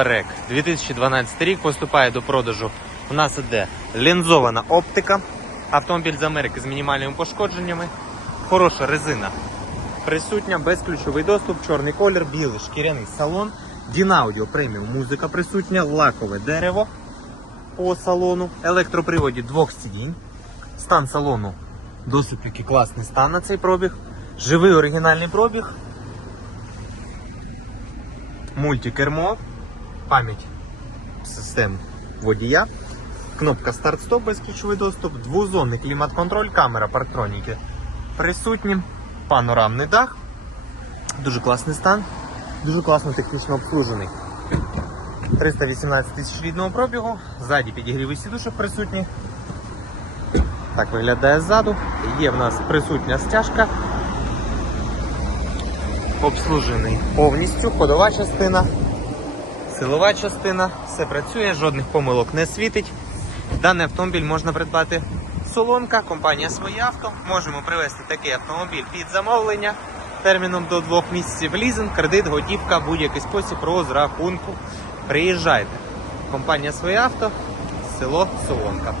Рек 2012 рік поступає до продажу. У нас іде лінзована оптика, автомобіль з Америки з мінімальними пошкодженнями, хороша резина присутня, безключовий доступ, чорний колір, білий шкіряний салон, Дінаудіо преміум музика присутня, лакове дерево по салону, електроприводі двох сидінь. Стан салону досить таки класний стан на цей пробіг. Живий оригінальний пробіг. Мультикермо, пам'ять систем водія, кнопка старт-стоп, безключовий доступ, двозонний клімат-контроль, камера парктроніки присутні, панорамний дах, дуже класний стан, дуже класно технічно обслужений. 318 тисяч рідного пробігу, ззаді підігріви сідушок присутні. Так виглядає ззаду. Є в нас присутня стяжка. Обслужений повністю, ходова частина, силова частина, все працює, жодних помилок не світить. Даний автомобіль можна придбати солонка, компанія своє авто. Можемо привезти такий автомобіль під замовлення терміном до двох місяців лізинг, кредит, готівка, будь-який спосіб розрахунку. Приїжджайте. Компанія своє авто, село Солонка.